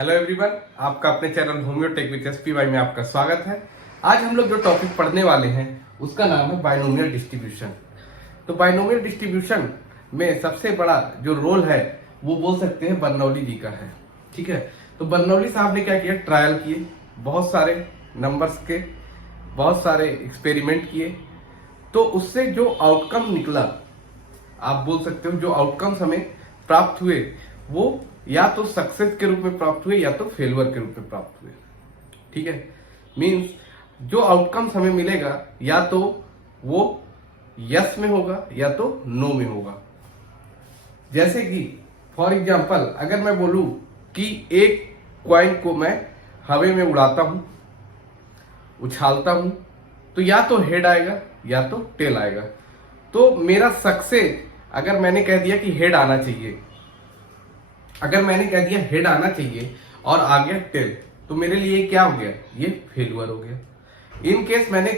Hello everyone, आपका अपने channel होम्योटेक with SP Y में आपका स्वागत है। आज हम लोग जो टॉपिक पढ़ने वाले हैं उसका नाम है बाइनोमियल डिस्ट्रीब्यूशन। तो बाइनोमियल डिस्ट्रीब्यूशन में सबसे बड़ा जो रोल है वो बोल सकते हैं बर्नौली जी का है। ठीक है, तो बर्नौली साहब ने क्या किया, ट्रायल किए, बहुत सारे नंबर्स के बहुत सारे एक्सपेरिमेंट किए, तो उससे जो आउटकम निकला, आप बोल सकते हो जो आउटकम्स हमें प्राप्त हुए वो या तो सक्सेस के रूप में प्राप्त हुए या तो फेलवर के रूप में प्राप्त हुए। ठीक है, मींस जो आउटकम्स हमें मिलेगा या तो वो यस में होगा या तो नो में होगा। जैसे कि फॉर एग्जांपल अगर मैं बोलूं कि एक कॉइन को मैं हवा में उड़ाता हूं, उछालता हूं, तो या तो हेड आएगा या तो टेल आएगा। तो मेरा सक्सेस, अगर मैंने कह दिया कि हेड आना चाहिए, अगर मैंने कह दिया हेड आना चाहिए और आ गया टेल, तो मेरे लिए क्या हो गया, ये फेलुअर हो गया। इन केस मैंने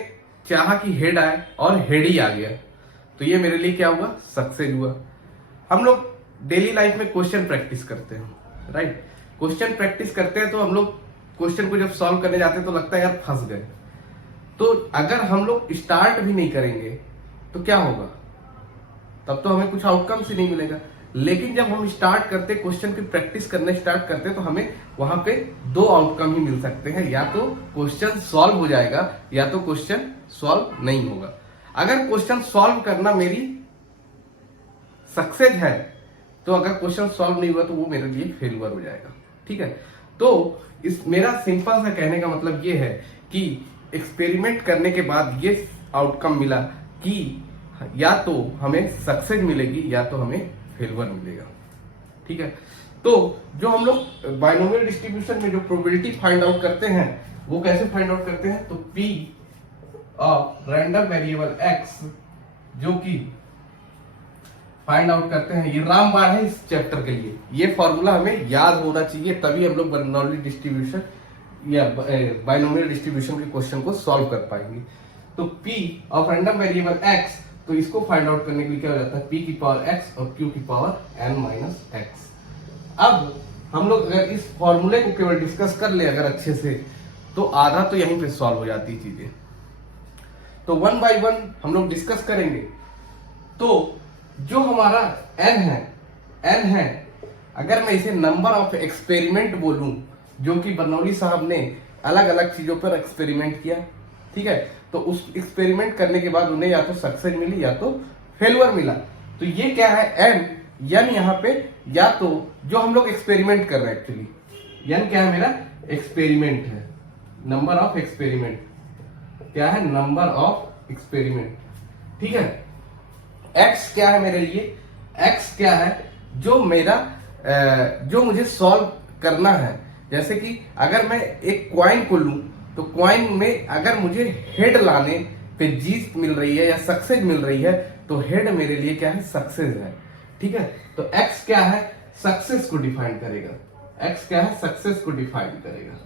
चाहा कि हेड आए और हेड ही आ गया, तो ये मेरे लिए क्या हुआ, सक्सेस हुआ। हम लोग डेली लाइफ में क्वेश्चन प्रैक्टिस करते हैं, राइट। क्वेश्चन प्रैक्टिस करते हैं तो हम लोग क्वेश्चन को जब सॉल्व करने जाते हैं तो लगता है यार फंस गए। तो अगर हम लोग स्टार्ट भी नहीं करेंगे तो क्या होगा, तब तो हमें कुछ आउटकम्स ही नहीं मिलेगा। लेकिन जब हम स्टार्ट करते, क्वेश्चन की प्रैक्टिस करना स्टार्ट करते, तो हमें वहां पे दो आउटकम ही मिल सकते हैं, या तो क्वेश्चन सॉल्व हो जाएगा या तो क्वेश्चन सॉल्व नहीं होगा। अगर क्वेश्चन सॉल्व करना मेरी सक्सेस है, तो अगर क्वेश्चन सॉल्व नहीं हुआ तो वो मेरे लिए फेलुअर हो जाएगा। ठीक है, तो इस मेरा सिंपल सा कहने का मतलब ये है कि एक्सपेरिमेंट करने के बाद ये आउटकम मिला कि या तो हमें सक्सेस मिलेगी या तो हमें फेलुअर मिलेगा। ठीक है, तो जो हम लोग बाइनोमियल डिस्ट्रीब्यूशन में जो प्रोबेबिलिटी फाइंड आउट करते हैं वो कैसे फाइंड आउट करते हैं, तो P of random variable x जो कि फाइंड आउट करते हैं, ये रामबाण है इस चैप्टर के लिए। ये फॉर्मूला हमें याद होना चाहिए, तभी हम लोग बाइनोमियल डिस्ट्रीब्यूशन या बाइनोमियल डिस्ट्रीब्यूशन के क्वेश्चन को सॉल्व कर पाएंगे। तो P of random variable x, तो इसको फाइंड आउट करने के लिए क्या हो जाता है, p की पावर x और q की पावर n माइनस x। अब हम लोग अगर इस फॉर्मूले को केवल डिस्कस कर ले अगर अच्छे से, तो आधा तो यहीं पे सॉल्व हो जाती चीजें। तो वन बाय वन हम लोग डिस्कस करेंगे। तो जो हमारा n है, अगर मैं इसे नंबर ऑफ एक्सपेरिमेंट बोलूं, जो कि बर्नौली साहब ने अलग अलग चीजों पर एक्सपेरिमेंट किया, ठीक है, तो उस एक्सपेरिमेंट करने के बाद उन्हें या तो सक्सेस मिली या तो फेलुअर मिला। तो ये क्या है, n यहाँ पे, या तो जो हम लोग एक्सपेरिमेंट कर रहे हैं, एक्चुअली n क्या है, मेरा एक्सपेरिमेंट है, नंबर ऑफ एक्सपेरिमेंट क्या है, नंबर ऑफ एक्सपेरिमेंट। ठीक है, x क्या है मेरे लिए, x क्या है जो मेरा जो मुझे सॉल्व करना है। जैसे कि अगर मैं एक क्वाइन को लूं, तो क्वाइन में अगर मुझे हेड लाने पे जीत मिल रही है या सक्सेस मिल रही है, तो हेड मेरे लिए क्या है, सक्सेस है। ठीक है, तो x क्या है, सक्सेस को डिफाइन करेगा, x क्या है, सक्सेस को डिफाइन करेगा,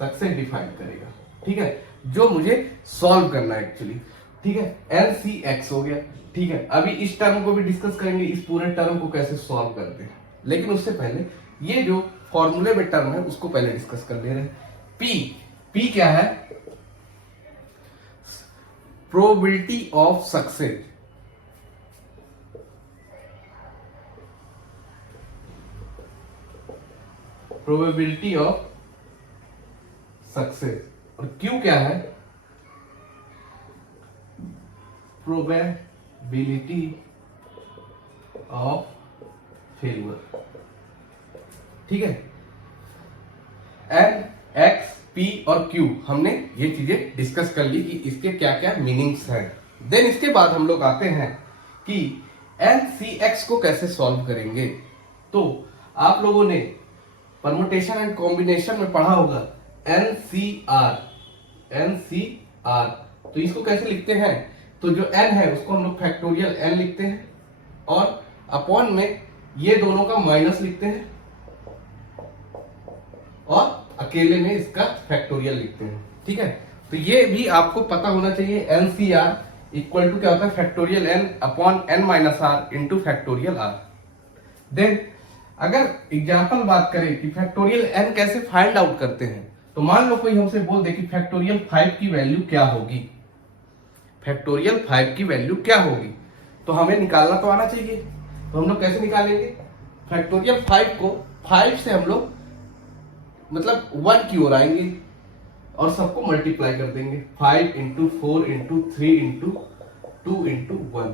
सक्सेस डिफाइन करेगा। ठीक है, जो मुझे सॉल्व करना है एक्चुअली। ठीक है, LCX हो गया। ठीक है, अभी इस टर्म को भी डिस्कस करेंगे, इस पूरे टर्म को कैसे सॉल्व करते हैं, लेकिन उससे पहले ये जो फॉर्मूले में टर्म है उसको पहले डिस्कस कर ले रहे हैं। P क्या है, probability of success. Probability of success. और Q क्या है, प्रोबेबिलिटी ऑफ फेलियर। ठीक है, N, X, P और Q हमने ये चीजें डिस्कस कर ली कि इसके क्या क्या मीनिंग्स हैं। देन इसके बाद हम लोग आते हैं कि NCX को कैसे सॉल्व करेंगे। तो आप लोगों ने परमुटेशन एंड कॉम्बिनेशन में पढ़ा होगा NCR, तो इसको कैसे लिखते हैं, तो जो n है उसको हम लोग फैक्टोरियल n लिखते हैं और अपॉन में ये दोनों का माइनस लिखते हैं और अकेले में इसका फैक्टोरियल लिखते हैं। ठीक है, तो ये भी आपको पता होना चाहिए। NCR इक्वल टू क्या होता है, factorial n upon n minus r into factorial r। Then अगर एग्जाम्पल बात करें कि फैक्टोरियल n कैसे फाइंड आउट करते हैं, तो मान लो कोई हमसे बोल दे कि फैक्टोरियल 5 की वैल्यू क्या होगी, फैक्टोरियल 5 की वैल्यू क्या होगी, तो हमें निकालना तो आना चाहिए। तो हम लोग कैसे निकालेंगे, फैक्टोरियल 5 को 5 से हम लोग मतलब 1 की ओर आएंगे और सबको मल्टीप्लाई कर देंगे, 5 इंटू 4 इंटू 3 इंटू 2 इंटू 1,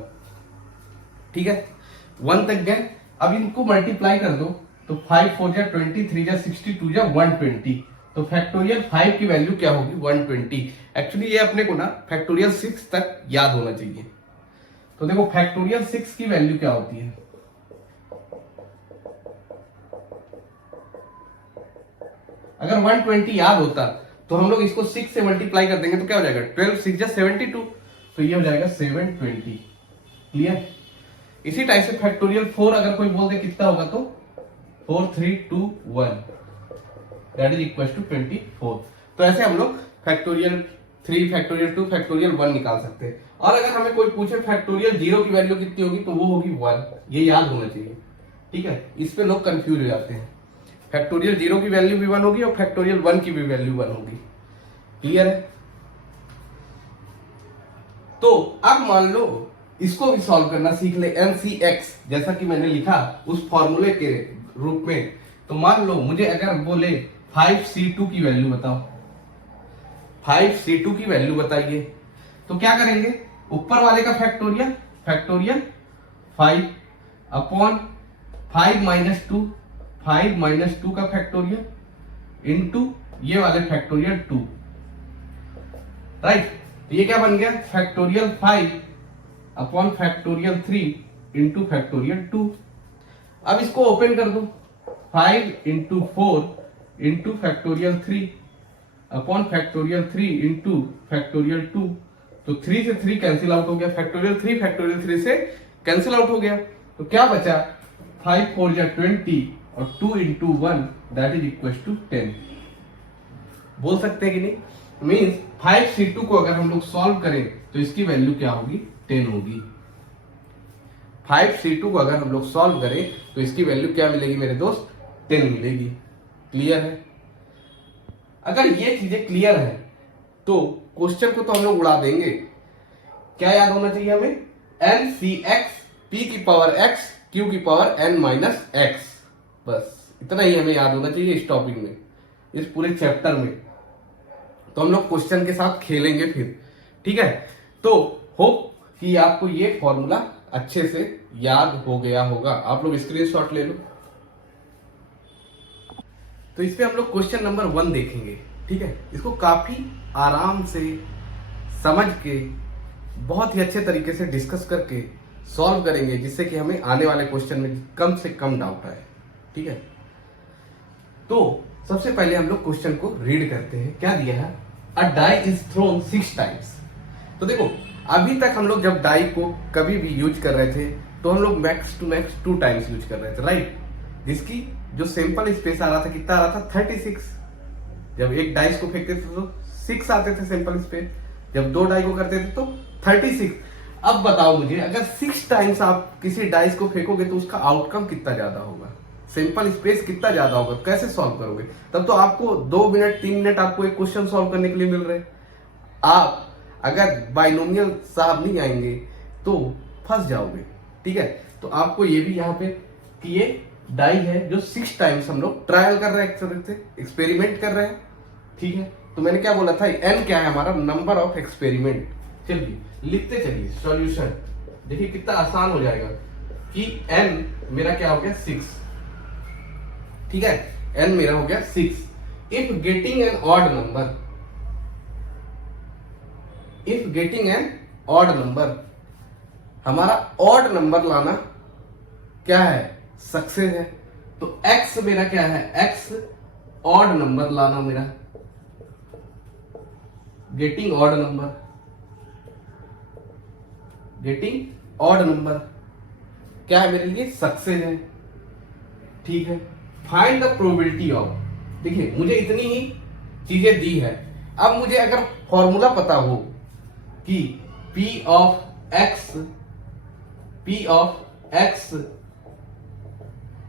ठीक है, 1 तक गए। अब इनको मल्टीप्लाई कर दो, तो 5 4 जा 20, 3 जा 60, 2 जा 120, तो फैक्टोरियल 5 की वैल्यू क्या होगी 120। एक्चुअली ये अपने को ना फैक्टोरियल 6 तक याद होना चाहिए। तो देखो फैक्टोरियल 6 की वैल्यू क्या होती है, अगर 120 याद होता तो हम लोग इसको 6 से मल्टीप्लाई कर देंगे तो क्या हो जाएगा, 12 6 जा 72, तो ये हो जाएगा 720। क्लियर। इसी टाइप से फैक्टोरियल 4 अगर कोई बोल दे कितना होगा, तो 4 3 2 1 दैट इज इक्वल टू 24। तो ऐसे हम लोग फैक्टोरियल 3 फैक्टोरियल 2 फैक्टोरियल 1 निकाल सकते हैं। और अगर हमें कोई पूछे फैक्टोरियल 0 की वैल्यू कितनी होगी, तो वो होगी 1, ये याद होना चाहिए, ठीक है। इस पे लोग कंफ्यूज हो जाते हैं, फैक्टोरियल 0 की वैल्यू भी 1 होगी और फैक्टोरियल 1 की भी वैल्यू 1 होगी। क्लियर है। तो अब मान लो इसको भी सॉल्व करना सीख ले, NCX जैसा कि मैंने लिखा उस फॉर्मूले के रूप में। तो मान लो मुझे अगर बोले 5C2 की वैल्यू बताओ, 5C2 की वैल्यू बताइए, तो क्या करेंगे, ऊपर वाले का factorial, factorial 5 upon 5 minus 2, 5 minus 2 का फैक्टोरियल इंटू ये वाले फैक्टोरियल 2, राइट। तो ये क्या बन गया, factorial 5 upon factorial 3 into factorial 2। अब इसको ओपन कर दो, 5 into 4 into factorial 3 upon factorial 3 into factorial 2, तो 3 से 3 कैंसिल आउट हो गया, फैक्टोरियल 3 से कैंसिल आउट हो गया, तो क्या बचा, 5 4 जा 20 और 2 into 1 that is equal to 10। बोल सकते हैं कि नहीं, मीन्स 5C2 को अगर हम लोग सॉल्व करें तो इसकी वैल्यू क्या होगी, 10 होगी। 5C2 को अगर हम लोग सॉल्व करें तो इसकी वैल्यू क्या मिलेगी मेरे दोस्त, 10 मिलेगी। क्लियर है। अगर ये चीजें क्लियर है तो क्वेश्चन को तो हम लोग उड़ा देंगे। क्या याद होना चाहिए हमें, NCX P की पावर X Q की पावर N माइनस X, बस इतना ही हमें याद होना चाहिए इस टॉपिक में, इस पूरे चैप्टर में। तो हम लोग क्वेश्चन के साथ खेलेंगे फिर, ठीक है। तो होप कि आपको ये फॉर्मूला अच्छे से याद हो गया होगा। आप लोग स्क्रीनशॉट ले लो। तो इस पे हम लोग क्वेश्चन नंबर 1 देखेंगे, ठीक है। इसको काफी आराम से समझ के बहुत ही अच्छे तरीके से डिस्कस करके सॉल्व करेंगे, जिससे कि हमें आने वाले क्वेश्चन में कम से कम डाउट आए, ठीक है। तो सबसे पहले हम लोग क्वेश्चन को रीड करते हैं। क्या दिया है, अ डाई इज थ्रोन 6 टाइम्स। तो देखो अभी तक हम लोग जब डाई को कभी भी यूज कर रहे थे तो हम लोग max to max 2 times use कर रहे थे, राइट। जिसकी जो सैंपल स्पेस आ रहा था कितना आ रहा था, 36। जब एक डाइस को फेंकते थे तो 6 आते थे सैंपल स्पेस, जब 2 डाई को करते थे तो 36। अब बताओ मुझे, अगर 6 टाइम्स आप किसी डाइस को फेंकोगे तो उसका आउटकम कितना ज्यादा होगा, सैंपल स्पेस कितना ज्यादा होगा, कैसे सॉल्व करोगे। तब तो आपको 2 मिनट 3 मिनट आपको एक क्वेश्चन सॉल्व करने के लिए मिल रहे हैं। आप अगर बाइनोमियल साहब नहीं आएंगे तो फंस जाओगे, ठीक है। तो आपको ये भी यहाँ पे कि ये डाई है जो 6 टाइम्स हम लोग ट्रायल कर रहे हैं, एक्सपेरिमेंट कर रहे हैं, ठीक है। तो मैंने क्या बोला था, n क्या है हमारा, नंबर ऑफ एक्सपेरिमेंट। चलिए लिखते चलिए सॉल्यूशन, देखिए कितना आसान हो जाएगा कि n मेरा क्या हो गया 6, ठीक है। n मेरा हो गया 6। If getting an odd number, if getting an odd number, हमारा ऑड नंबर लाना क्या है, सक्सेस है। तो x मेरा क्या है, x ऑड नंबर लाना मेरा, getting odd number, getting odd number क्या है मेरे लिए, सक्सेस है, ठीक है। फाइंड द प्रोबेबिलिटी ऑफ, देखिए मुझे इतनी ही चीजें दी है। अब मुझे अगर फॉर्मूला पता हो कि P ऑफ x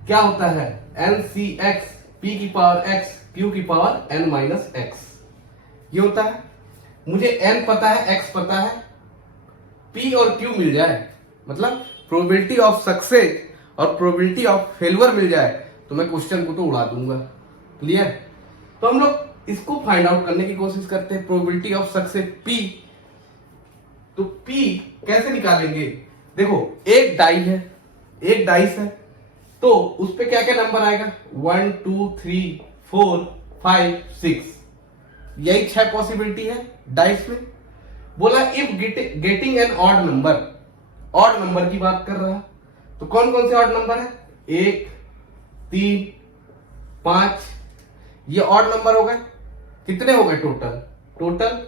क्या होता है एन सी एक्स पी की पावर एक्स क्यू की पावर एन माइनस एक्स, ये होता है। मुझे एन पता है, एक्स पता है, पी और क्यू मिल जाए, मतलब प्रोबेबिलिटी ऑफ सक्सेस और प्रोबेबिलिटी ऑफ फेलियर मिल जाए, तो मैं क्वेश्चन को तो उड़ा दूंगा। क्लियर? तो हम लोग इसको फाइंड आउट करने की कोशिश करते हैं, प्रोबेबिलिटी ऑफ सक्सेस पी। तो पी कैसे निकालेंगे? देखो एक डाई है, एक डाइस है, तो उस पे क्या क्या नंबर आएगा? 1 2 3 4 5 6, यही 6 पॉसिबिलिटी है डाइस में। बोला if getting an odd number, odd number की बात कर रहा, तो कौन कौन से ऑड नंबर है? 1 3 5, ये ऑड नंबर हो गए। कितने हो गए टोटल? टोटल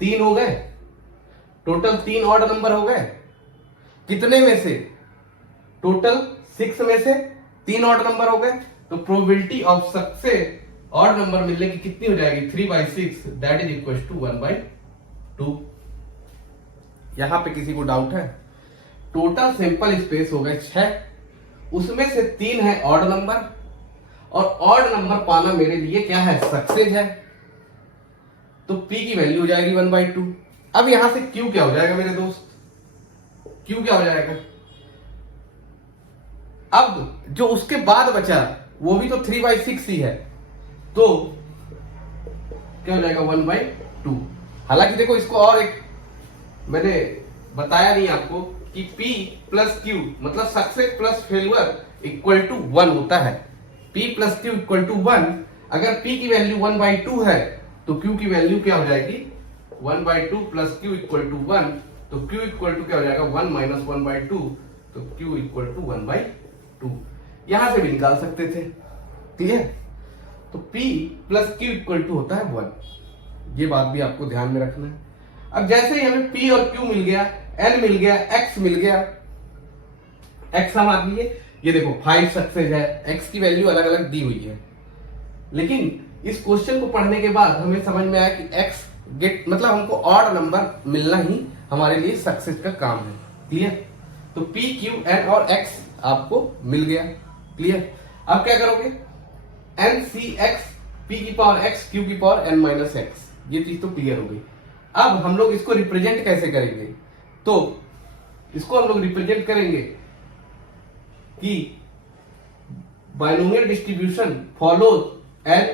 3 हो गए, टोटल 3 ऑड नंबर हो गए। कितने में से? टोटल 6 में से 3 ऑड नंबर हो गए। तो probability of success odd number मिलने की कितनी हो जाएगी? 3/6 दैट इज इक्वल टू 1/2। यहां पे किसी को डाउट है? टोटल सैंपल स्पेस हो गए 6, उसमें से 3 है ऑड नंबर, और ऑड नंबर पाना मेरे लिए क्या है? सक्सेस है। तो P की वैल्यू हो जाएगी 1/2। अब यहां से Q क्या हो जाएगा मेरे दोस्त? Q क्या हो जाएगा? अब जो उसके बाद बचा वो भी तो 3/6 ही है, तो क्या हो जाएगा? 1/2। हालांकि देखो इसको और एक मैंने बताया नहीं आपको कि P प्लस Q मतलब success plus failure equal to 1 होता है। P plus Q equal to 1। अगर P की वैल्यू 1/2 है तो Q की वैल्यू क्या हो जाएगी? 1/2 प्लस Q इक्वल टू 1, तो Q इक्वल टू क्या हो जाएगा? 1 माइनस 1/2, तो Q इक्वल टू 1/2। यहां से भी निकाल सकते थे। क्लियर? तो P plus Q equal to होता है 1। ये बात भी आपको ध्यान में रखना है। अब जैसे ही हमें P और Q मिल गया, N मिल गया, X मिल गया, X हम आदमी है, ये देखो 5 सक्सेस है, X की वैल्यू अलग अलग दी हुई है। लेकिन इस क्वेश्चन को पढ़ने के बाद हमें समझ में आया कि X गेट मतलब हमको ऑड नंबर मिलना ही हमारे लिए सक्सेस का काम है। क्लियर? तो P Q N और X आपको मिल गया। क्लियर? अब क्या करोगे? N C X P की पावर X Q की पावर N माइनस X, ये चीज तो क्लियर हो गई। अब हम लोग इसको रिप्रेजेंट कैसे करेंगे? तो इसको हम लोग रिप्रेजेंट करेंगे कि binomial distribution follows N,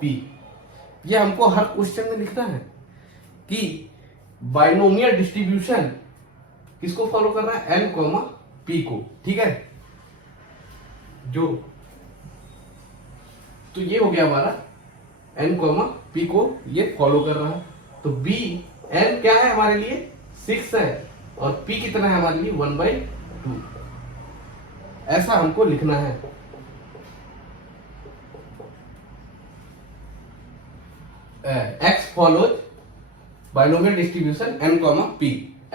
P। ये हमको हर क्वेश्चन में लिखना है कि बाइनोमियल डिस्ट्रीब्यूशन किसको फॉलो कर रहा है? N, P को। ठीक है? जो तो ये हो गया हमारा N, P को ये फॉलो कर रहा है। तो B N क्या है हमारे लिए? 6 है, और P कितना है हमारे लिए? 1/2। ऐसा हमको लिखना है। X follows binomial distribution N, P।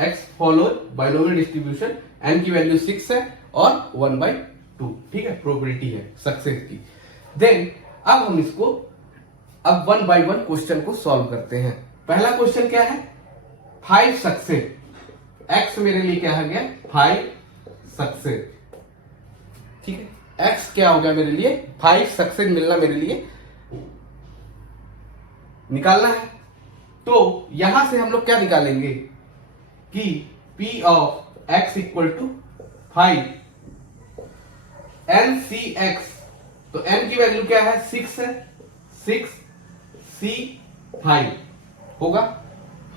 X follows binomial distribution, N की वैल्यू 6 है और 1/2। ठीक है? प्रोबेबिलिटी है सक्सेस की। देन अब हम इसको अब 1 by 1 क्वेश्चन को सॉल्व करते हैं। पहला क्वेश्चन क्या है? 5 सक्सेस। X मेरे लिए क्या है? गया 5 सक्सेस। ठीक है? X क्या हो गया मेरे लिए? 5 सक्सेस मिलना मेरे लिए निकालना है। तो यहां से हम लोग क्या निकालेंगे कि P of X equal to 5 N C X, तो N की वैल्यू क्या है? 6 है, 6 C 5 होगा।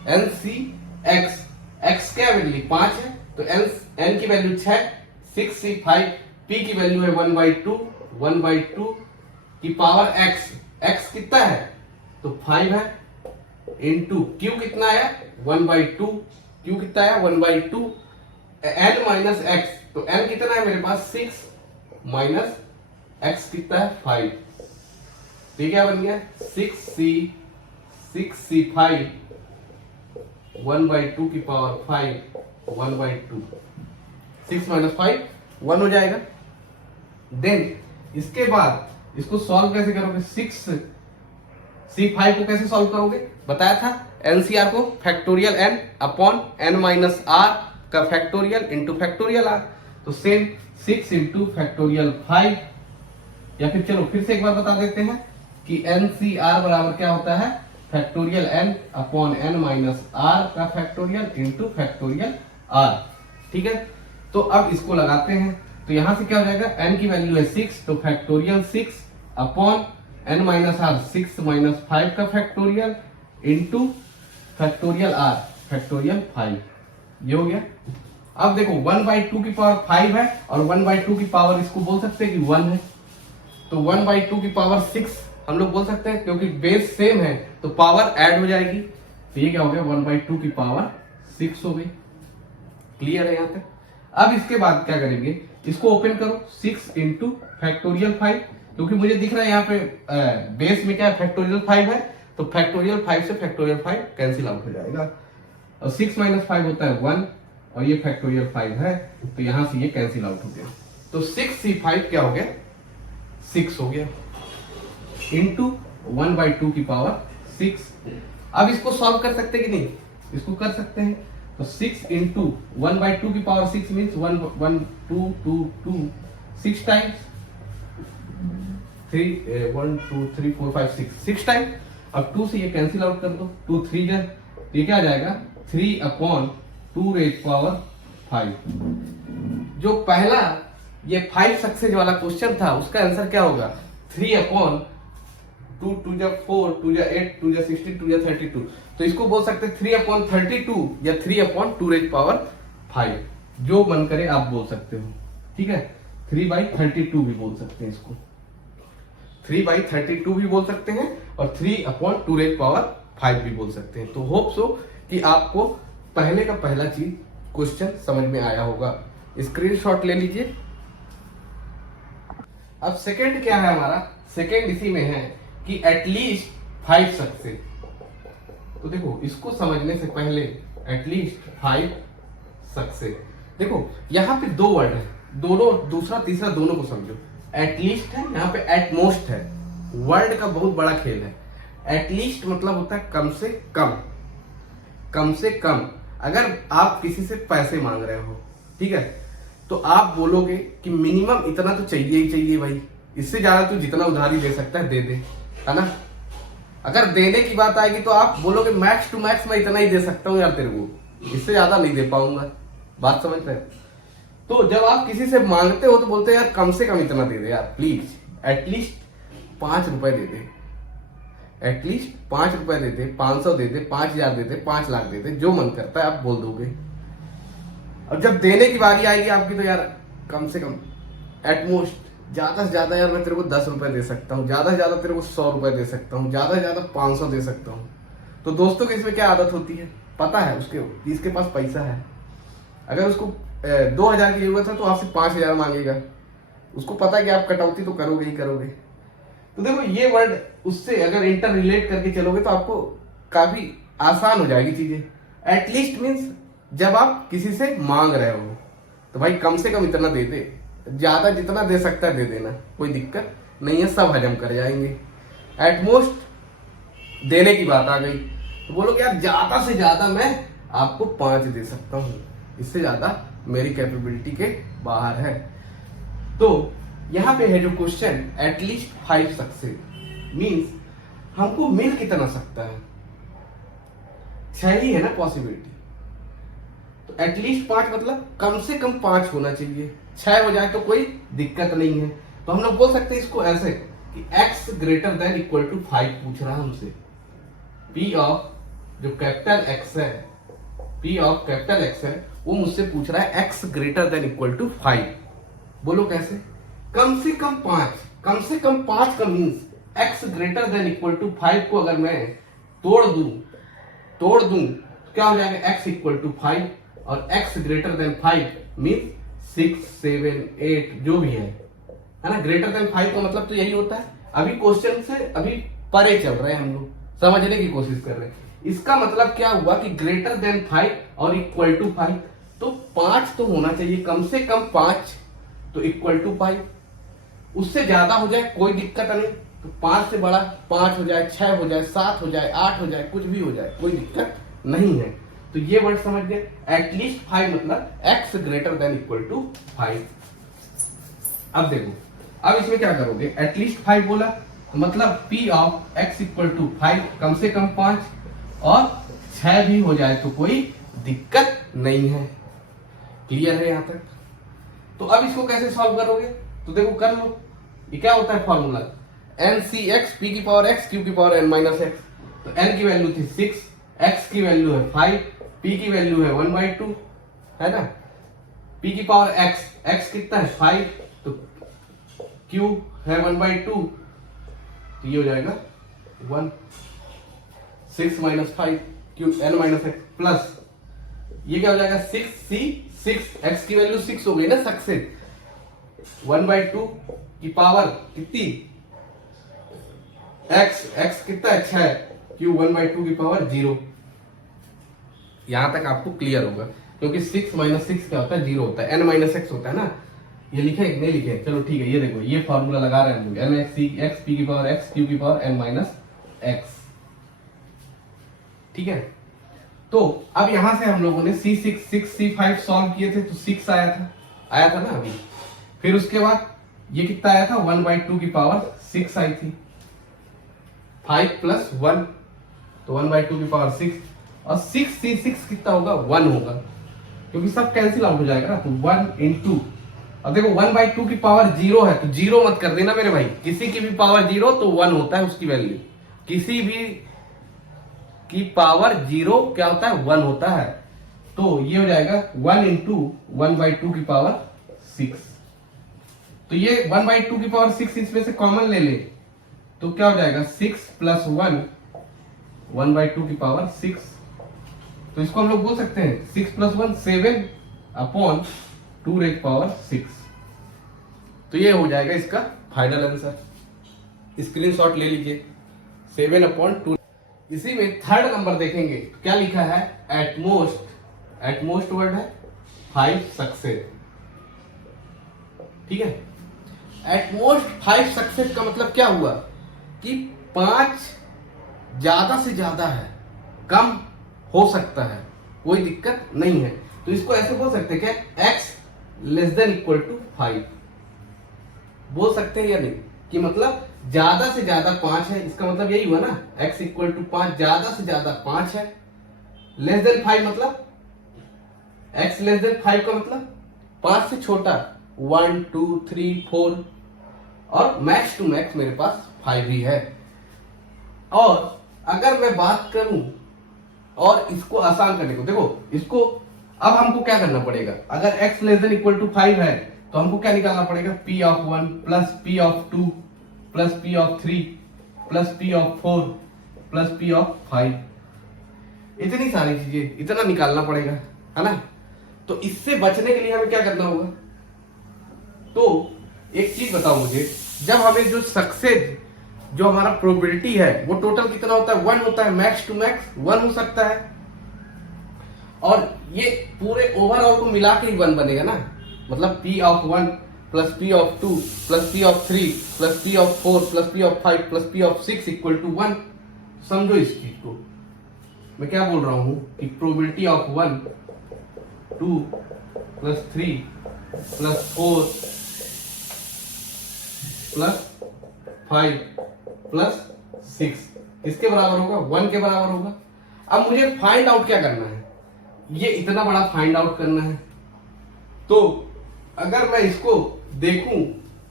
N C X, X क्या वैल्यू? 5 है, तो N की वैल्यू 6, 6 C 5, P की वैल्यू है 1/2, 1/2 की पावर X, X कितना है? तो 5 है, इंटू Q कितना है? 1/2, Q कितना है? 1/2, N माइनस X, तो N कितना है मेरे पास? 6 माइनस X कितना है? 5। तो क्या बन गया? 6C 5 1/2 की पावर 5 1/2, 6 माइनस 5 1 हो जाएगा। देन इसके बाद इसको सॉल्व कैसे करोगे? 6C5 को कैसे सॉल्व करोगे? बताया था एनसीआर को factorial n upon n minus r का फैक्टोरियल इंटू फैक्टोरियल r। तो सेम 6 इंटू फैक्टोरियल 5, या फिर चलो फिर से एक बार बता देते हैं कि NCR बराबर क्या होता है, factorial n upon n minus r का फैक्टोरियल इंटू फैक्टोरियल r। ठीक है, तो अब इसको लगाते हैं, तो यहां से क्या हो जाएगा, n की वैल्यू है 6, तो factorial 6 upon n minus r 6 minus 5 का factorial into factorial r factorial 5, ये हो गया। अब देखो 1/2 की पावर 5 है और 1/2 की पावर इसको बोल सकते हैं कि 1 है, तो 1/2 की पावर 6 हम लोग बोल सकते हैं, क्योंकि बेस सेम है तो पावर ऐड हो जाएगी, तो ये क्या हो गया 1/2 की पावर 6 हो गई। क्लियर है यहाँ तक। अब इसके बाद क्या करेंगे, इसको ओपन करो, 6 इंटू फैक्टोरियल 5, क्योंकि मुझे दिख रहा है यहाँ पे बेस में क्या है, फैक्टोरियल 5 है, तो फैक्टोरियल 5 से फैक्टोरियल 5 कैंसिल आउट हो जाएगा, और 6 माइनस 5 होता है 1, और ये फैक्टोरियल 5 है, तो यहां से ये कैंसिल आउट हो गया, तो 6c5 क्या हो गया, 6 हो गया, इंटू 1/2 की पावर 6। अब इसको सॉल्व कर सकते कि नहीं, इसको कर सकते हैं, तो 6 इंटू 1/2 की पावर 6 मीन्स 1 1 2 2 2 6 टाइम्स 3 1 2 3 4 5 6 टाइम। अब 2 से ये कैंसिल आउट कर दो, 2 3 जन, ये क्या आ जाएगा 3 अपॉन 2 रेज पावर 5। जो पहला ये 5 सक्सेस वाला क्वेश्चन था उसका आंसर क्या होगा, 3 अपॉन 2 2 जा 4 2 जा 8 2 जा 16 2 जा 32, तो इसको बोल सकते हैं 3 अपॉन 32 या 3 अपॉन 2 रेज पावर 5, जो मन करे आप बोल सकते हो। ठीक है, 3/32 भी बोल सकते हैं इसको, 3/32 भी बोल सकते हैं और 3 अपॉन 2 रेज पावर 5 भी बोल सकते हैं। तो होप सो कि आपको पहले का पहला चीज क्वेश्चन समझ में आया होगा। स्क्रीनशॉट ले लीजिए। अब सेकंड क्या है हमारा, सेकंड इसी में है कि एटलीस्ट 5 सक्सेस। तो देखो इसको समझने से पहले एटलीस्ट 5 सक्सेस, देखो यहाँ पे 2 वर्ड है, दोनों दूसरा तीसरा दोनों को समझो। एटलीस्ट है, यहाँ पे एटमोस्ट है, वर्ड का बहुत बड़ा खेल है। एटलीस्ट मतलब होता है कम से कम, कम से कम। अगर आप किसी से पैसे मांग रहे हो, ठीक है, तो आप बोलोगे कि मिनिमम इतना तो चाहिए ही चाहिए भाई, इससे ज्यादा तू जितना उधारी दे सकता है दे दे, है ना। अगर देने की बात आएगी तो आप बोलोगे मैक्स टू मैक्स मैं इतना ही दे सकता हूँ यार तेरे को, इससे ज्यादा नहीं दे पाऊंगा। बात समझ रहे हैं। तो जब आप किसी से मांगते हो तो बोलते हैं यार कम से कम इतना दे दे यार प्लीज, एटलीस्ट 5 रुपए दे दे, एटलीस्ट 5 रुपए दे दे, 500 दे दे, 5000 दे दे, 5 लाख दे दे, जो मन करता है आप बोल दोगे। और जब देने की बारी आएगी आपकी तो यार कम से कम एटमोस्ट ज्यादा से ज्यादा यार मैं तेरे को 10 रुपए दे सकता हूँ, ज्यादा से ज्यादा तेरे को 100 रुपए दे सकता हूँ, ज्यादा से ज्यादा 500 दे सकता हूँ। तो दोस्तों की इसमें क्या आदत होती है, पता है उसके कि इसके पास पैसा है। अगर उसको 2000 की जरूरत है तो आपसे 5000 मांगेगा, उसको पता है कि आप कटौती तो करोगे ही करोगे। तो देखो ये वर्ड उससे अगर इंटर रिलेट करके चलोगे तो आपको काफी आसान हो जाएगी चीजें। एटलीस्ट मीन्स जब आप किसी से मांग रहे हो तो भाई कम से कम इतना दे दे, ज्यादा जितना दे सकता है दे देना, कोई दिक्कत नहीं है, सब हजम कर जाएंगे। एटमोस्ट देने की बात आ गई तो बोलो कि यार ज्यादा से ज्यादा मैं आपको 5 दे सकता हूँ, इससे ज्यादा मेरी कैपेबिलिटी के बाहर है। तो यहां पे है जो क्वेश्चन एटलीस्ट 5 सक्सेस मींस हमको मिल कितना सकता है, 6 ही है ना पॉसिबिलिटी। तो एटलीस्ट 5 मतलब कम से कम 5 होना चाहिए, 6 हो जाए तो कोई दिक्कत नहीं है। तो हम लोग बोल सकते हैं इसको ऐसे कि x greater than equal to 5 पूछ रहा है हमसे। P ऑफ जो कैपिटल X है, P ऑफ कैपिटल X है, वो मुझसे पूछ रहा है x greater than equal to 5। बोलो कैसे, कम से कम 5, कम से कम 5 का means x greater than equal to 5 को अगर मैं तोड़ दूं तो क्या हो जाएगा, x इक्वल टू 5 और x ग्रेटर देन 5 मीन्स 6 7 8 जो भी है ना। ग्रेटर देन 5 का मतलब तो यही होता है। अभी क्वेश्चन से अभी परे चल रहे हैं हम लोग, समझने की कोशिश कर रहे हैं। इसका मतलब क्या हुआ कि ग्रेटर देन 5 और इक्वल टू 5, तो 5 तो होना चाहिए, कम से कम 5 तो इक्वल टू 5। उससे ज्यादा हो जाए कोई दिक्कत नहीं, तो 5 से बड़ा 5 हो जाए, 6 हो जाए, 7 हो जाए, 8 हो जाए, कुछ भी हो जाए, कोई दिक्कत नहीं है। तो ये वर्ड समझ गए, एटलीस्ट 5 मतलब x greater than equal to 5। अब देखो, अब इसमें क्या करोगे, एटलीस्ट 5 बोला तो मतलब p of x equal to 5, कम से कम 5 और 6 भी हो जाए तो कोई दिक्कत नहीं है। क्लियर है यहां तक? तो अब इसको कैसे सॉल्व करोगे, तो देखो कर लो। ये क्या होता है formula, n c x p की पावर x q की पावर n माइनस x। तो n की वैल्यू थी 6, x की वैल्यू है 5, p की वैल्यू है 1/2, है ना। p की पावर x, x कितना है 5, तो q है 1/2, तो ये हो जाएगा 1, 6 minus 5 q n minus x plus ये क्या हो जाएगा 6c 6, x की वैल्यू 6 हो गई ना, सक्सेस 1/2 की पावर कितनी x कितना है 6, q 1/2 की पावर 0। यहां तक आपको क्लियर होगा, क्योंकि 6 माइनस 6 क्या होता है 0 होता है, n माइनस x होता है ना। ये लिखे नहीं लिखे, चलो ठीक है, ये देखो ये फॉर्मूला लगा रहे हैं हम लोग, n x p की पावर x q की पावर n माइनस x। ठीक है, तो अब यहां से हम लोगों ने C6 C5 सॉल्व किए थे, तो 6 आया था ना अभी। फिर उसके बाद ये कितना आया था 1/2 की पावर 6 आई थी, 5 प्लस 1 तो 1/2 की पावर 6, और 6 कितना होगा 1 होगा, क्योंकि सब कैंसिल आउट हो जाएगा ना, तो 1 इंटू, अब देखो 1/2 की पावर 0 है तो 0 मत कर देना मेरे भाई, किसी की भी पावर 0 तो 1 होता है उसकी वैल्यू, किसी भी की पावर 0 क्या होता है 1 होता है। तो ये हो जाएगा 1 इंटू 1/2 की पावर 6, तो ये 1/2 की पावर 6 इसमें से कॉमन ले ले, तो क्या हो जाएगा 6 प्लस 1 1/2 की पावर 6, तो इसको हम लोग बोल सकते हैं 6 प्लस 1 7 अपॉन 2 रेज़ पावर 6। तो ये हो जाएगा इसका फाइनल आंसर, स्क्रीनशॉट ले लीजिए 7/2। इसी में थर्ड नंबर देखेंगे तो क्या लिखा है, एटमोस्ट वर्ड है 5 सक्सेस। ठीक है, एटमोस्ट 5 सक्सेस का मतलब क्या हुआ कि 5 ज्यादा से ज्यादा है, कम हो सकता है, कोई दिक्कत नहीं है। तो इसको ऐसे बोल सकते हैं क्या, x less than equal to 5 बोल सकते हैं या नहीं, कि मतलब ज्यादा से ज्यादा 5 है, इसका मतलब यही हुआ ना, x इक्वल टू 5 ज्यादा से ज्यादा 5 है, लेस देन 5 मतलब x लेस देन 5 का मतलब 5 से छोटा 1 2 3 4, और मैक्स टू मैक्स मेरे पास 5 ही है। और अगर मैं बात करूं और इसको आसान करने को, देखो इसको अब हमको क्या करना पड़ेगा, अगर x less than equal to 5 है तो हमको क्या निकालना पड़ेगा, p of 1 plus p of 2 plus p of 3 plus p of 4 plus p of 5, इतनी सारी चीजें इतना निकालना पड़ेगा, है ना। तो इससे बचने के लिए हमें क्या करना होगा, तो एक चीज बताओ मुझे, जब हमें जो सक्सेस जो हमारा प्रोबेबिलिटी है वो टोटल कितना होता है 1 होता है, मैक्स टू मैक्स 1 हो सकता है, और ये पूरे ओवरऑल को मिला के ही 1 बनेगा ना, मतलब p of 1 plus p of 2 plus p of 3 plus p of 4 plus p of 5 plus p of 6 equal to 1। समझो इस चीज को, मैं क्या बोल रहा हूं कि probability of 1 2 plus 3 plus 4 plus 5 plus 6 किसके बराबर होगा, 1 के बराबर होगा। अब मुझे फाइंड आउट क्या करना है, ये इतना बड़ा फाइंड आउट करना है। तो अगर मैं इसको देखूं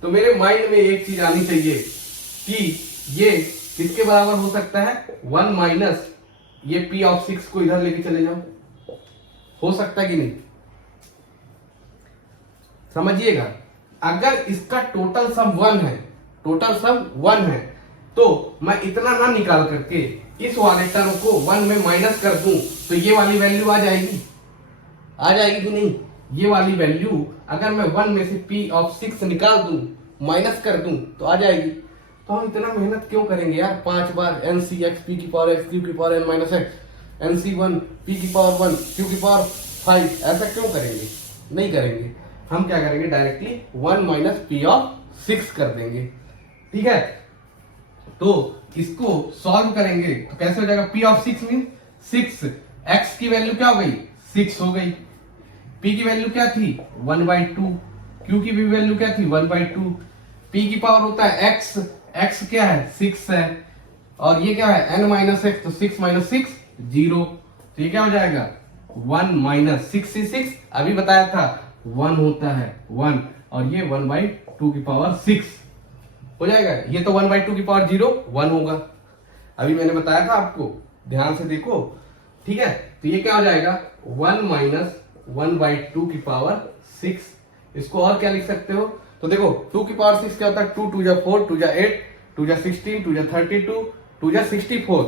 तो मेरे माइंड में एक चीज आनी चाहिए कि ये किसके बराबर हो सकता है, 1 माइनस ये p ऑफ 6 को इधर लेके चले जाओ, हो सकता है कि नहीं, समझिएगा। अगर इसका टोटल सम 1 है, टोटल सम 1 है, तो मैं इतना ना निकाल करके इस वाले टर्म को 1 में माइनस कर दूं तो ये वाली वैल्यू आ जाएगी कि नहीं, ये वाली वैल्यू अगर मैं 1 में से p ऑफ 6 निकाल दूं, माइनस कर दूं तो आ जाएगी। तो हम इतना मेहनत क्यों करेंगे यार, 5 बार NCx p की पावर x q की power n minus x NC1 p की पावर 1 q की पावर 5, ऐसा क्यों करेंगे, नहीं करेंगे। हम क्या करेंगे, डायरेक्टली 1 माइनस p ऑफ 6 कर देंगे। ठीक है, तो इसको सॉल्व करेंगे तो कैसे हो जाएगा, p ऑफ 6 मीन 6 x की वैल्यू क्या हो गई 6 हो गई, p की वैल्यू क्या थी 1/2, q की भी वैल्यू क्या थी 1/2, p की पावर होता है x, x क्या है 6 है, और ये क्या है n माइनस एक्स, तो 6 माइनस 6 0, तो ये क्या हो जाएगा 1 माइनस 6 से 6 अभी बताया था 1 होता है 1, और ये 1/2 की पावर 6 हो जाएगा, ये तो 1/2 की पावर 0 1 होगा, अभी मैंने बताया था आपको, ध्यान से देखो, ठीक है। तो ये क्या हो जाएगा 1 माइनस 1/2 की पावर 6, इसको और क्या लिख सकते हो, तो देखो 2 की पावर 6 क्या होता है 2 2 जा 4 2 जा 8 2 जा 16 2 जा 32 2 जा 64,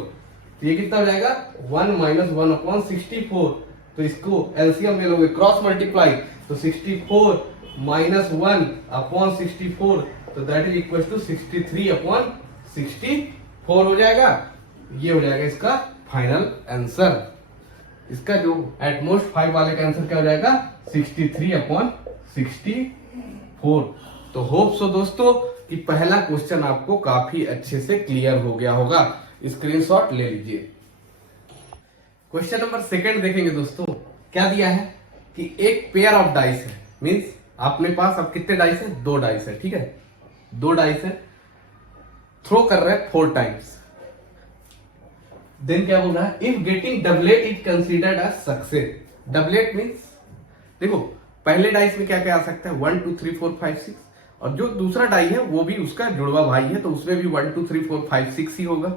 तो ये कितना हो जाएगा 1 माइनस 1/64, तो इसको एलसीएम ले लोगे क्रॉस मल्टीप्लाई, तो 64 माइनस 1/64, तो दैट इज इक्वल टू 63/64 हो जाएगा, ये हो जाएगा इसका फाइनल आंसर, इसका जो एटमोस्ट 5 वाले का आंसर क्या हो जाएगा 63/64। तो होप सो दोस्तों कि पहला क्वेश्चन आपको काफी अच्छे से क्लियर हो गया होगा, स्क्रीनशॉट ले लीजिए। क्वेश्चन नंबर सेकंड देखेंगे दोस्तों, क्या दिया है कि एक पेयर ऑफ डाइस है, मींस अपने पास अब कितने डाइस है 2 डाइस है, ठीक है 2 डाइस है, थ्रो कर रहे हैं 4 टाइम्स, देन क्या बोल रहा है if getting doublet is considered as success. Doublet means देखो पहले डाइस में क्या क्या आ सकता है 1 2 3 4 5 6, और जो दूसरा डाई है वो भी उसका जुड़वा भाई है, तो उसमें भी 1 2 3 4 5 6 ही होगा।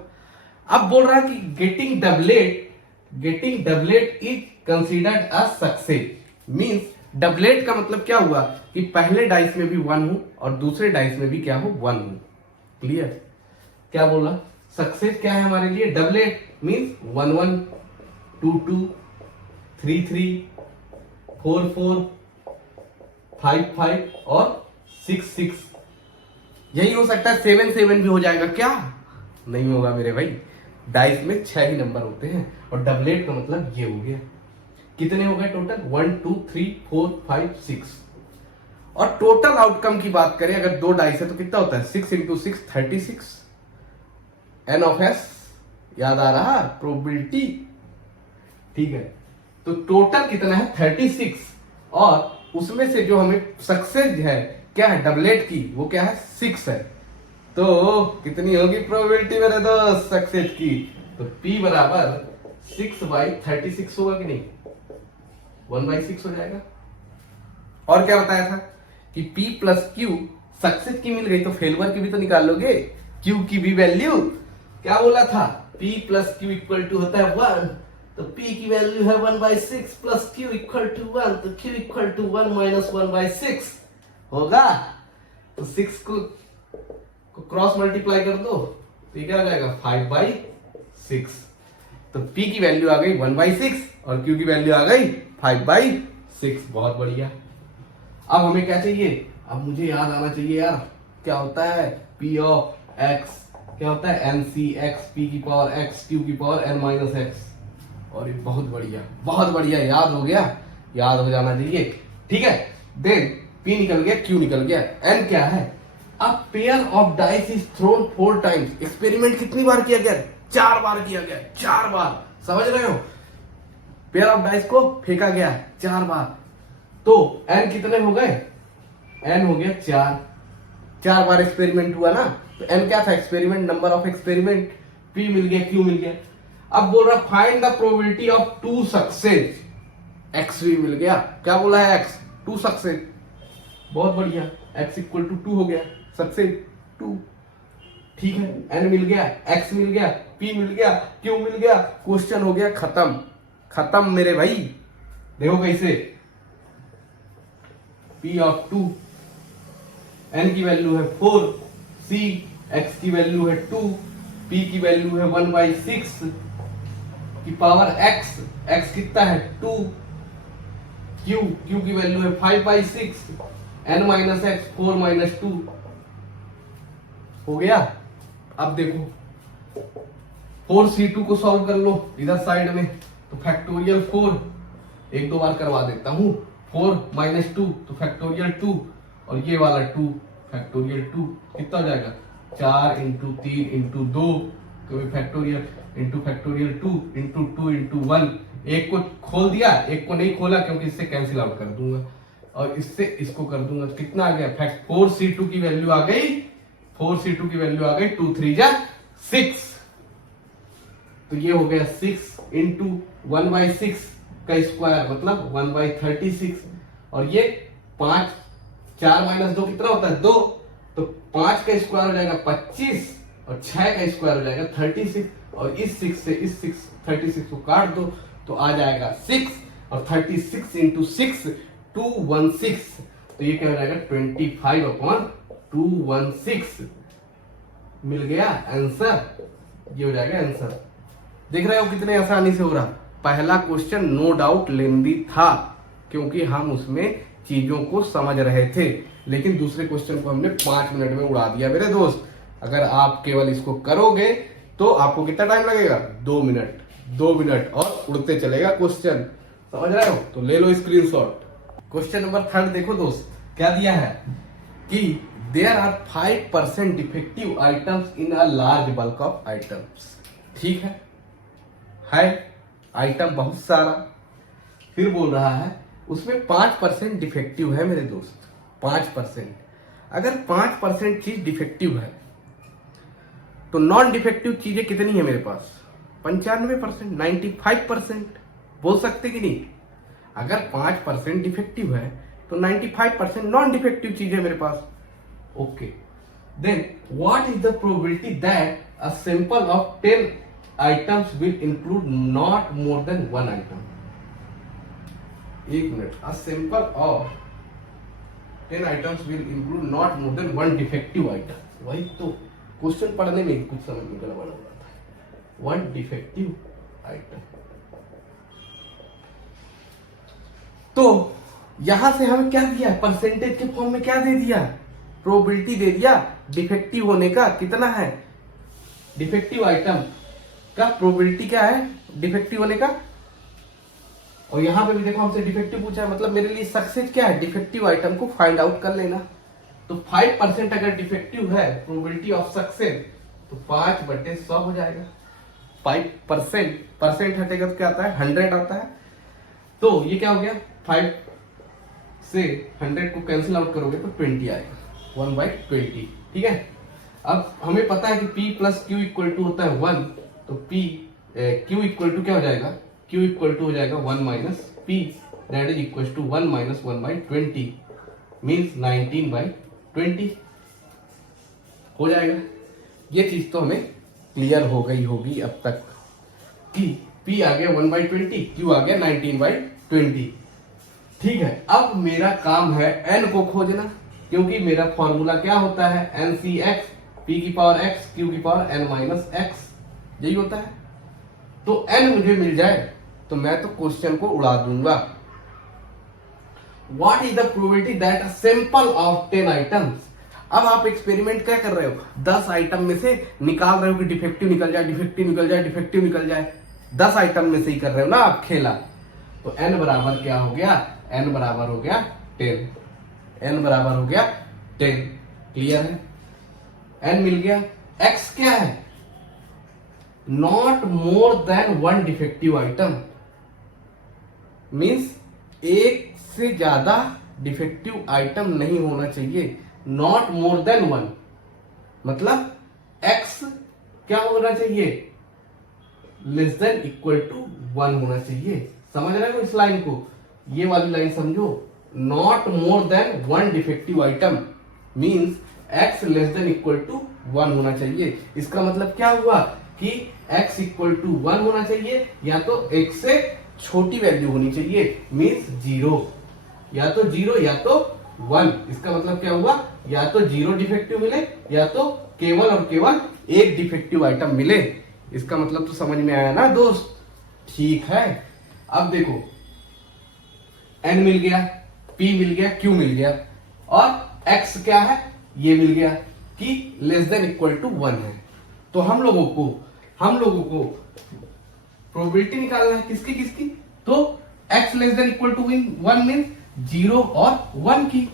अब बोल रहा है कि getting doublet is considered as success, means doublet का मतलब क्या हुआ कि पहले डाइस में भी 1 हूं और दूसरे डाइस में भी क्या हो 1 हूं, क्लियर। क्या बोला सक्सेस क्या है हमारे लिए डबलेट मींस 1 1 2 2 3 3 4 4 5 5 और 6 6, यही हो सकता है 7 7 भी हो जाएगा, क्या नहीं होगा मेरे भाई, डाइस में 6 ही नंबर होते हैं, और डबलेट का मतलब ये हो गया, कितने हो गए टोटल 1 2 3 4 5 6, और टोटल आउटकम की बात करें अगर 2 डाइस है तो कितना होता है 6 इंटू 6 36, एन ऑफ एस याद आ रहा प्रोबेबिलिटी, ठीक है, तो टोटल कितना है 36, और उसमें से जो हमें सक्सेस है क्या है डबलेट की वो क्या है 6 है, तो कितनी होगी प्रोबेबिलिटी मेरे दोस्त सक्सेस की, तो P बराबर 6/36 होगा कि नहीं 1/6 हो जाएगा। और क्या बताया था कि P प्लस Q सक्सेस की मिल गई तो फेलवर की भी तो निकाल लोगे, Q की भी वैल्यू क्या बोला था P plus Q equal to होता है 1, तो P की वैल्यू है 1/6 प्लस Q इक्वल टू 1, तो Q इक्वल टू 1 माइनस 1/6 होगा, तो 6 को क्रॉस मल्टीप्लाई कर दो तो ये क्या हो जाएगा 5/6, तो P की वैल्यू आ गई 1/6 और Q की वैल्यू आ गई 5/6, बहुत बढ़िया। अब हमें क्या चाहिए, अब मुझे याद आना चाहिए यार क्या होता है P ऑफ x, क्या होता है NCx P की पावर x Q की पावर n माइनस x, और ये बहुत बढ़िया याद हो गया, याद हो जाना चाहिए, ठीक है। देन P निकल गया Q निकल गया, n क्या है, अब pair of dice is throne 4 times, experiment कितनी बार किया गया 4 बार किया गया, 4 बार, समझ रहे हो, पेयर ऑफ डाइस को फेंका गया 4 बार, तो n कितने हो गए, n हो गया 4 बार एक्सपेरिमेंट हुआ ना, तो n क्या था experiment number of experiment, P मिल गया Q मिल गया। अब बोल रहा find the probability of 2 success, x भी मिल गया, क्या बोला है x 2 सक्सेस, बहुत बढ़िया, x इक्वल टू 2 हो गया, सक्सेस 2, ठीक है, n मिल गया x मिल गया P मिल गया Q मिल गया, क्वेश्चन हो गया खत्म मेरे भाई। देखो कैसे P ऑफ 2, n की वैल्यू है 4, C x की वैल्यू है 2, P की वैल्यू है 1/6 की पावर x, x कितना है 2, Q की वैल्यू है 5/6, n माइनस x 4 माइनस 2 हो गया। अब देखो 4C2 को सॉल्व कर लो इधर साइड में, तो फैक्टोरियल 4 एक दो बार करवा देता हूं, 4 माइनस 2 तो फैक्टोरियल 2, और ये वाला 2 फैक्टोरियल 2 कितना हो जाएगा 4 into 3 into 2 factorial into factorial 2 into 2 into 1 एक को खोल दिया, एक को नहीं खोला क्योंकि इससे कैंसिल आउट कर दूंगा और इससे इसको कर दूंगा। तो कितना आ गया फैक्ट 4c2 की वैल्यू आ गई, 4c2 की वैल्यू आ गई 2 3 जा 6। तो ये हो गया 6 इंटू 1/6 का स्क्वायर मतलब 1/36 और ये 5 4 माइनस 2 कितना होता है 2, तो 5 का स्क्वायर हो जाएगा 25 और 6 का स्क्वायर हो जाएगा 36 और इस 6 से इस 36 को काट दो तो आ जाएगा 6 और 36 इंटू 6 216। तो ये क्या हो जाएगा 25/216 मिल गया आंसर। ये हो जाएगा आंसर। देख रहे हो कितने आसानी से हो रहा। पहला क्वेश्चन नो डाउट लेंदी था क्योंकि हम उसमें चीजों को समझ रहे थे, लेकिन दूसरे क्वेश्चन को हमने 5 मिनट में उड़ा दिया मेरे दोस्त। अगर आप केवल इसको करोगे तो आपको कितना टाइम लगेगा 2 मिनट, 2 मिनट और उड़ते चलेगा क्वेश्चन। समझ रहे हो? तो ले लो स्क्रीनशॉट। क्वेश्चन नंबर 3 देखो दोस्त, क्या दिया है कि there are 5% defective items in a large bulk of items. ठीक है आइटम बहुत सारा, फिर बोल रहा है उसमें 5% डिफेक्टिव है मेरे दोस्त, 5%। अगर 5% चीज डिफेक्टिव है तो नॉन डिफेक्टिव चीजें कितनी है मेरे पास 95%, 95% बोल सकते कि नहीं। अगर 5% डिफेक्टिव है तो 95% नॉन डिफेक्टिव चीज है मेरे पास। Okay, then what is the probability that a sample of 10 items will include not more than 1 item। एक minute, a sample of 10 items will include not more than 1 defective item। वही तो question पढ़ने में कुछ समझ में गड़बड़ हो रहा था। 1 defective item। तो यहां से हमें क्या दिया, परसेंटेज के फॉर्म में क्या दे दिया, प्रोबेबिलिटी दे दिया डिफेक्टिव होने का। कितना है डिफेक्टिव आइटम का प्रोबेबिलिटी क्या है डिफेक्टिव होने का। और यहां पे भी देखो हमसे डिफेक्टिव पूछा है, मतलब मेरे लिए सक्सेस क्या है डिफेक्टिव आइटम को फाइंड आउट कर लेना। तो 5% अगर डिफेक्टिव है प्रोबेबिलिटी ऑफ सक्सेस तो 5/100 हो जाएगा। 5% परसेंट हटेगा तो क्या आता है 100 आता है। तो ये क्या हो गया 5 से 100 को कैंसिल आउट करोगे तो 20 आएगा, 1/20। ठीक है, अब हमें पता है कि P plus Q equal to होता है 1, तो Q इक्वल टू क्या हो जाएगा, Q इक्वल टू हो जाएगा 1 minus P, that is equal to 1 minus 1/20 means 19/20 हो जाएगा। ये चीज तो हमें क्लियर हो गई होगी अब तक कि P आ गया 1/20, Q आ गया 19/20। ठीक है, अब मेरा काम है N को खोजना, क्योंकि मेरा फॉर्मूला क्या होता है NCX, P की पावर X, Q की पावर N माइनस X, यही होता है। तो N मुझे मिल जाए तो मैं तो क्वेश्चन को उड़ा दूंगा। What is the probability that a sample of 10 items। अब आप एक्सपेरिमेंट क्या कर रहे हो, 10 आइटम में से निकाल रहे हो कि डिफेक्टिव निकल जाए, डिफेक्टिव निकल जाए, डिफेक्टिव निकल जाए। 10 आइटम में से ही कर रहे हो ना आप खेला। तो n बराबर क्या हो गया, n बराबर हो गया 10, n बराबर हो गया 10। क्लियर है, n मिल गया। x क्या है, not more than 1 defective item, means एक से ज्यादा डिफेक्टिव आइटम नहीं होना चाहिए। नॉट मोर देन 1 मतलब x क्या होना चाहिए, लेस देन इक्वल टू 1 होना चाहिए। समझ रहे हो इस लाइन को, ये वाली लाइन समझो। Not more than 1 defective item means x less than equal to 1 होना चाहिए। इसका मतलब क्या हुआ कि x इक्वल टू 1 होना चाहिए, या तो x से छोटी वैल्यू होनी चाहिए, मीन्स 0, या तो 0 या तो 1। इसका मतलब क्या हुआ, या तो 0 डिफेक्टिव मिले या तो केवल और केवल एक डिफेक्टिव आइटम मिले। इसका मतलब तो समझ में आया ना दोस्त। ठीक है, अब देखो n मिल गया, p मिल गया, q मिल गया, और x क्या है ये मिल गया कि लेस देन इक्वल टू 1 है। तो हम लोगों को प्रोबेबिलिटी निकालना है किसकी किसकी, तो x less than equal to 1 mean 0 और 1 की।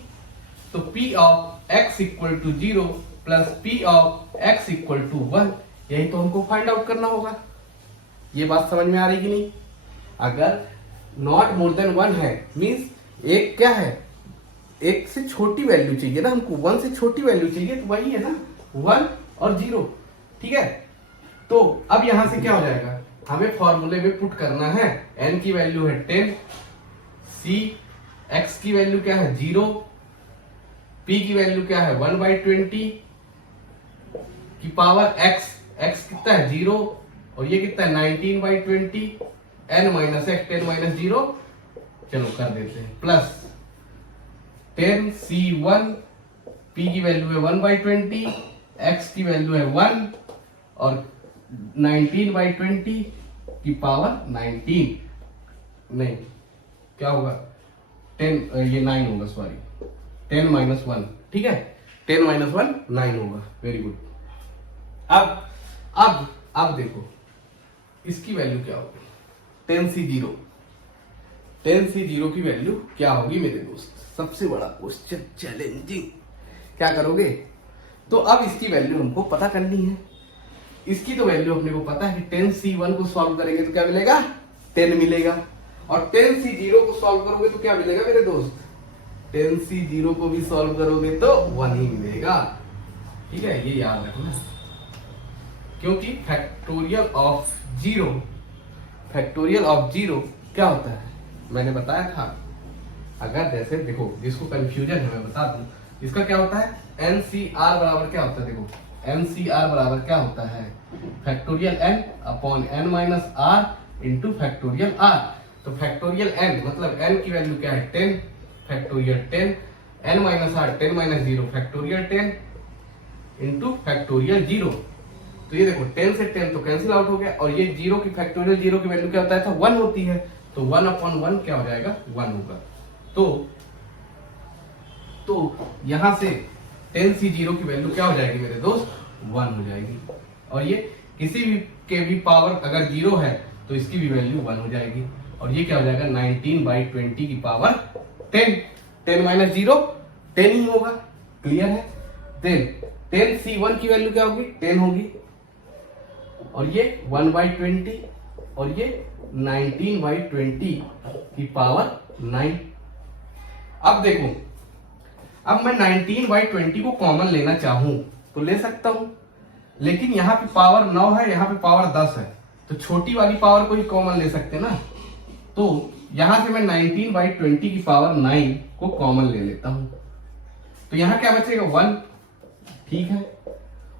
तो p of x equal to 0 प्लस p of x equal to 1, यही तो हमको फाइंड आउट करना होगा। ये बात समझ में आ रही कि नहीं। अगर नॉट मोर देन 1 है मीन्स एक क्या है, एक से छोटी वैल्यू चाहिए ना हमको, 1 से छोटी वैल्यू चाहिए, तो वही है ना 1 और 0, ठीक है। तो अब यहां से क्या हो जाएगा, हमें फॉर्मूले में पुट करना है, n की वैल्यू है 10, c x की वैल्यू क्या है 0, p की वैल्यू क्या है 1/20 की पावर x कितना है 0 और ये कितना है 19/20, n माइनस एक्स 10 माइनस 0, चलो कर देते हैं, प्लस 10c1, p की वैल्यू है 1/20, x की वैल्यू है 1 और 19/20 की पावर 19, नहीं क्या होगा 10, ये 9 होगा, सॉरी 10 माइनस 1, ठीक है 10 माइनस 1 9 होगा, वेरी गुड। अब देखो इसकी वैल्यू क्या होगी, 10c0 की वैल्यू क्या होगी मेरे दोस्त, सबसे बड़ा क्वेश्चन, चैलेंजिंग, क्या करोगे। तो अब इसकी वैल्यू हमको पता करनी है, इसकी तो वैल्यू अपने को पता है कि 10c1 को सॉल्व करेंगे तो क्या मिलेगा 10 मिलेगा, और 10c0 को सॉल्व करोगे तो क्या मिलेगा मेरे दोस्त, 10c0 को भी सॉल्व करोगे तो 1 ही मिलेगा, ठीक है, ये याद रखना, क्योंकि फैक्टोरियल ऑफ जीरो क्या होता है, मैंने बताया था, अगर जैसे देखो जिसको कंफ्यूजन है मैं बता दूं, इसका क्या होता है NCR बराबर क्या होता है, देखो NCR बराबर क्या होता है factorial n upon n minus r into factorial r। तो फैक्टोरियल n मतलब n की वैल्यू क्या है 10, factorial 10, n minus r 10 minus 0 factorial 10 into factorial 0। तो ये देखो 10 से 10 तो कैंसिल आउट हो गया, और ये 0 की फैक्टोरियल 0 की वैल्यू क्या होता है था 1 होती है, तो 1 अपॉन 1 क्या हो जाएगा 1 होगा। तो यहां से 10c0 की वैल्यू क्या हो जाएगी मेरे दोस्त 1 हो जाएगी, और ये किसी भी के भी पावर अगर 0 है तो इसकी भी वैल्यू 1 हो जाएगी, और ये क्या हो जाएगा 19/20 की पावर 10, 10 माइनस 0 10 ही होगा, क्लियर है। देन 10c1 की वैल्यू क्या होगी 10 होगी, और ये 1/20 और ये 19/20 की पावर 9। अब देखो, अब मैं 19/20 को कॉमन लेना चाहूं तो ले सकता हूं, लेकिन यहां पे पावर 9 है, यहां पे पावर 10 है, तो छोटी वाली पावर को ही कॉमन ले सकते ना। तो यहां से मैं 19/20 की पावर 9 को कॉमन ले लेता हूं, तो यहां क्या बचेगा 1, ठीक है,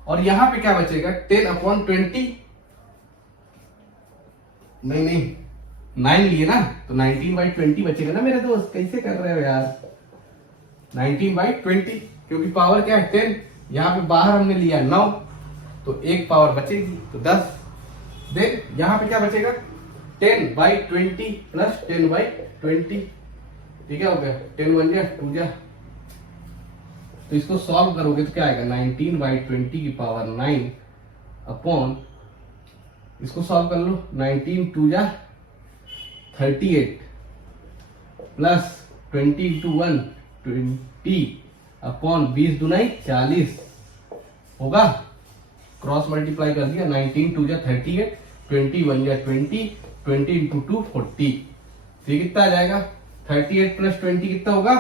और यहां पे क्या बचेगा 10/20, नहीं 9 लिए ना, तो 19/20 बचेगा ना मेरे दोस्त, कैसे कर रहे हो यार 19/20, क्योंकि पावर क्या है 10, यहाँ पे बाहर हमने लिया 9, तो एक पावर बचेगी तो 10। देन यहाँ पे क्या बचेगा 10/20 प्लस 10/20, ठीक है, हो गया 10 1 जा 2 जा, तो इसको सॉल्व करोगे तो क्या आएगा 19/20 की पावर 9 अपॉन, इसको सॉल्व कर लो 19 2 जा 38 प्लस 20 into 1 20 अपॉन 20 दूनाई 40 होगा, क्रॉस मल्टीप्लाई कर दिया 19 2 जा 38, 20 1 जा 20, 20 into 2 40, तो ये कितना आ जाएगा 38 प्लस 20 कितना होगा,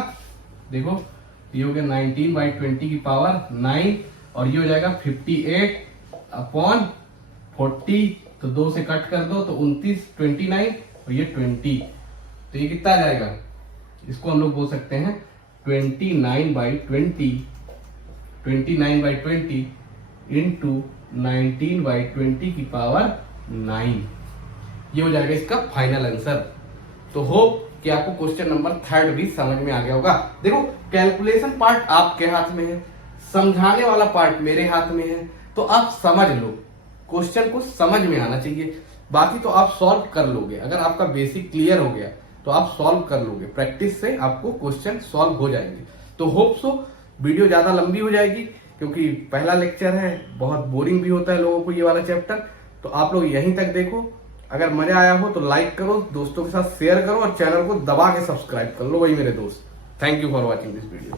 देखो ये हो गया 19/20 की पावर 9, और ये हो जाएगा 58 अपॉन 40, तो 2 से कट कर दो तो 29 29 और ये 20, तो ये कितना आ जाएगा, इसको हम लोग बोल सकते हैं 29/20 इंटू 19/20 की पावर 9, ये हो जाएगा इसका फाइनल आंसर। तो होप कि आपको क्वेश्चन नंबर 3 भी समझ में आ गया होगा। देखो कैलकुलेशन पार्ट आपके हाथ में है, समझाने वाला पार्ट मेरे हाथ में है, तो आप समझ लो, क्वेश्चन को समझ में आना चाहिए, बाकी तो आप सॉल्व कर लोगे, अगर आपका बेसिक क्लियर हो गया तो आप सॉल्व कर लोगे, प्रैक्टिस से आपको क्वेश्चन सॉल्व हो जाएंगे। तो होप सो वीडियो ज्यादा लंबी हो जाएगी, क्योंकि पहला लेक्चर है, बहुत बोरिंग भी होता है लोगों को ये वाला चैप्टर, तो आप लोग यहीं तक देखो, अगर मजा आया हो तो लाइक करो, दोस्तों के साथ शेयर करो, और चैनल को दबा के सब्सक्राइब कर लो, वही मेरे दोस्त। Thank you for watching this video.